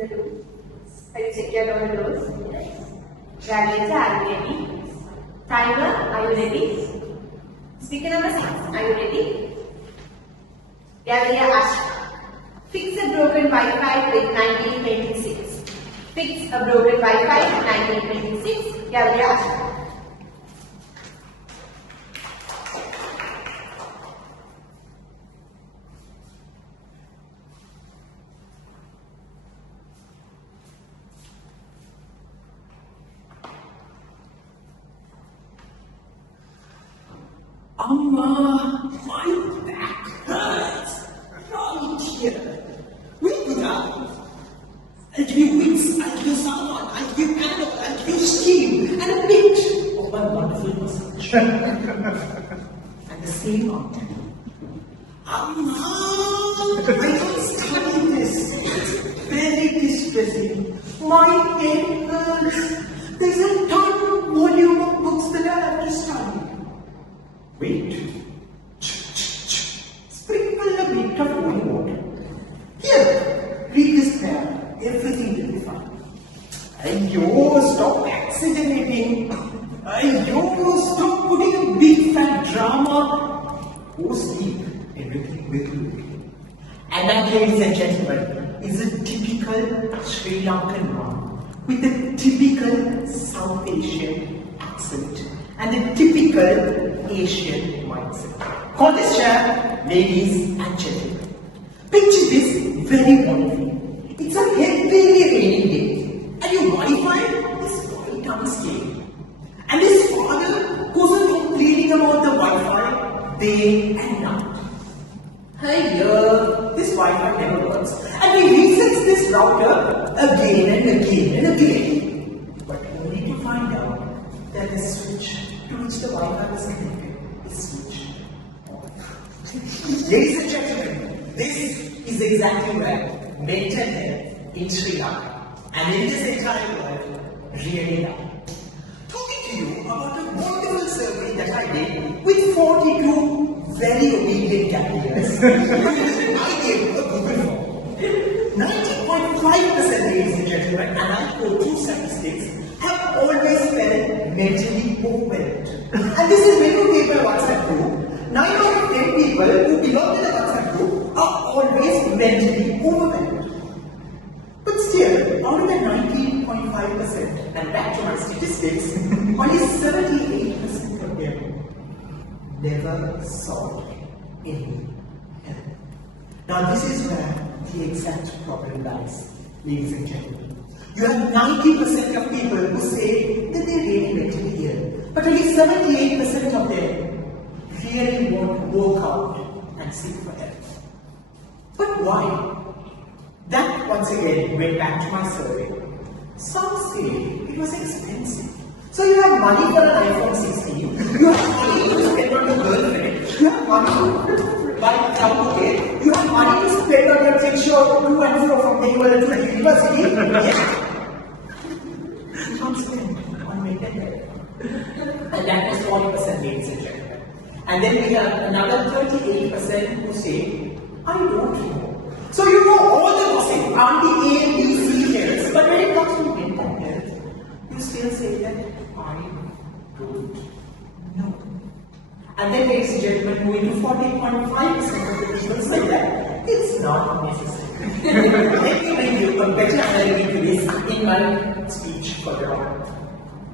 in the room? Are you secured on the doors? Yes. Radiator, are you ready? Timer, are you ready? Speaker number 6, are you ready? Gavel, Ashfaaq. Fix a broken Wi-Fi with 1926. Fix a broken Wi-Fi with 1926. Gavel, Ashfaaq. Amma, my back hurts. Right here. Will you down? I'll give you wings, I'll give you someone, I'll give you candle, I'll give you steam, and a bit of my wonderful massage. And the same mountain. Amma, I can't study this. It's very distressing. My head hurts. There's a ton of volume of books that I have to study. Wait. Sprinkle a bit of holy water. Here, read this prayer. Everything will be fine. Ayyo, stop oxygenating. Ayyo, stop putting a big fat drama. Go sleep. Everything will be okay. And that, ladies and gentlemen, is a typical Sri Lankan mom with a typical South Asian accent and a typical Asian mindset. Call this chair, ladies and gentlemen. Picture this very wonderfully. It's a heavily raining day, and your Wi-Fi is quite unstable. And his father goes on complaining about the Wi-Fi day and night. Hey, this Wi-Fi never works, and he resets this router again and again and again, but only to find out that the switch to which the Wi-Fi is connected is switched off. Ladies and gentlemen, this is exactly where mental health in Sri Lanka and in this entire world really lie. Talking to you about a wonderful survey that I did with 42 very obedient candidates. I gave a Google form. 90.5%, ladies and gentlemen, and I quote two statistics, have always felt mentally overwhelmed. And this is when you take my WhatsApp group. 9 out of 10 people who belong to the WhatsApp group are always mentally overwhelmed. But still, out of the 19.5%, and back to my statistics, only 78% of them never sought any help. Now this is where the exact problem lies, ladies and gentlemen. You have 90% of people who say that they're really mentally ill, but only 78% of them really want to walk out and seek for help. But why? That once again went back to my survey. Some say it was expensive. So you have money for an iPhone 16, you have money to spend on your girlfriend, you have money to buy a cloud ticket, you have money to spend on your rickshaw to and fro from Jayewardenepura to the university. Yeah. Can't spend on mental health. And that is 40%, ladies and gentlemen. And then we have another 38% who say, I don't know. So you know all the gossip, Auntie A, B, C, Ls, but when it comes to mental health, you still say that I don't know. And then, ladies and gentlemen, moving to 40.5% of the people say that it's not necessary. Let me bring you a better analogy to this in my speech further on.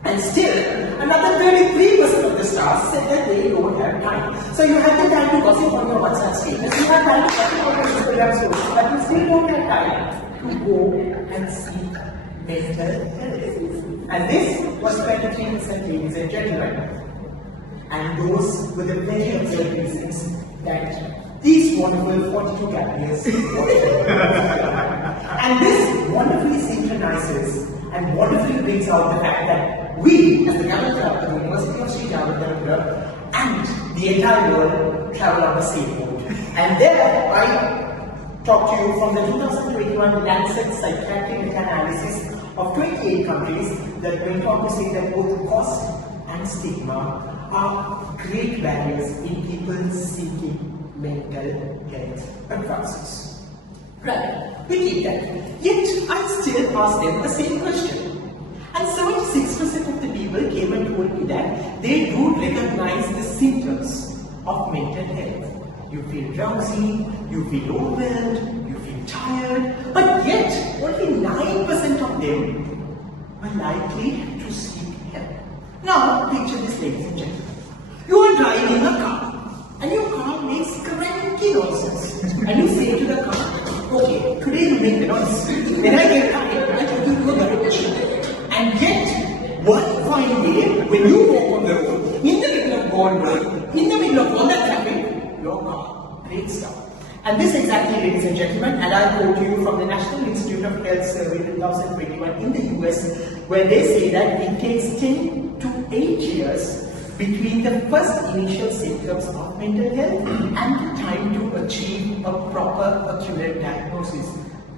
And still, another 33% of the staff said that they don't have time. So you have the time to gossip on your WhatsApp status, you have time to gossip on your Instagram stories, but you still don't have time to go and seek mental health. And this was 23%, ladies and gentlemen. And those were the very absurd reasons that these wonderful 42 candidates and this wonderfully synchronizes and wonderfully brings out the fact that we, as the Gavel Club, the University of Sri Jayewardenepura, and the entire world travel on the same boat. And there I talk to you from the 2021 Lancet Psychiatric Meta-Analysis of 28 countries that went on to say that both cost and stigma are great barriers in people seeking mental health advances. Right. We keep that. Yet, I still ask them the same question. And 76% of the people came and told me that they do recognize the symptoms of mental health. You feel drowsy, you feel overwhelmed, you feel tired, but yet only 9% of them are likely to seek help. Now, picture this, ladies and gentlemen. You are driving a car, and your car makes cranky noises. And you say to the car, okay, today you make the noise. Then I get tired, I take you to a garage. And yet, one fine day, when you walk on the road, in the middle of God road, in the middle of all that traffic, your car breaks down. And this exactly, ladies and gentlemen, and I quote you from the National Institute of Health Survey 2021 in the US, where they say that it takes 10 to 8 years between the first initial symptoms of mental health and the time to achieve a proper accurate diagnosis.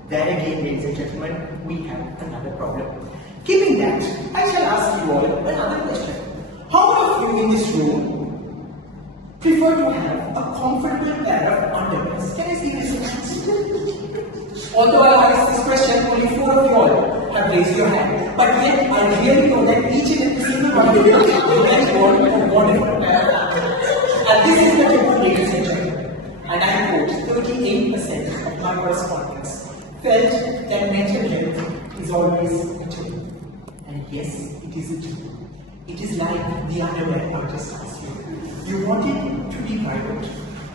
There again, ladies and gentlemen, we have another problem. Keeping that, I shall ask you all another question. How many of you in this room prefer to have a comfortable pair of underwears? Can I see this? Although I asked this question, only 4 of you all have raised your hand. But yet, I really know that each and every single one of you has one wonderful pair of underwears. And this is the truth, ladies and gentlemen. And I quote, 38% of my respondents felt that mental health is always a tool. And yes, it is a tool. It is like the underwear I just asked you. You want it to be private.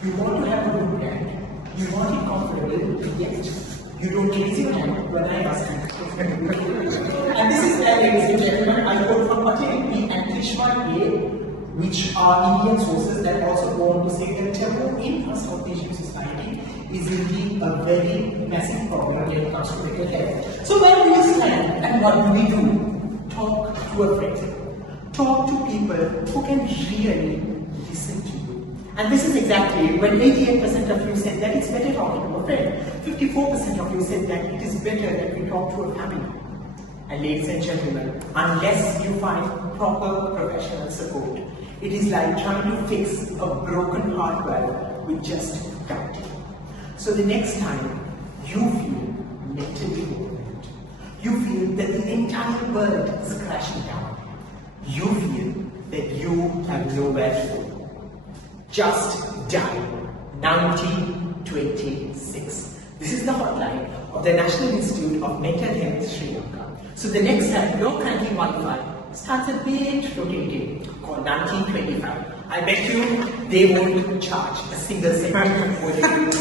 You want to have a good brand. You want it comfortable, yet you don't raise your hand when I ask you. And this is where, ladies and gentlemen, I quote from Patel P and Kishwar A, which are Indian sources that also go on to say that terror in a South Asian society is indeed a very massive problem when it comes to mental health. So where do we stand and what do we do? Talk to a friend. Talk to people who can really listen to you. And this is exactly when 88% of you said that it's better talking to a friend. 54% of you said that it is better that we talk to a family. And ladies and gentlemen, unless you find proper professional support, it is like trying to fix a broken heart valve with just doubt. So the next time you feel mentally overwhelmed, you feel that the entire world is crashing down, you feel that you have nowhere to go, just dial 9026. This is the hotline of the National Institute of Mental Health, Sri Lanka. So the next time your cranky Wi-Fi starts a bit rotating, call 1925. I bet you they won't charge a single cent for you.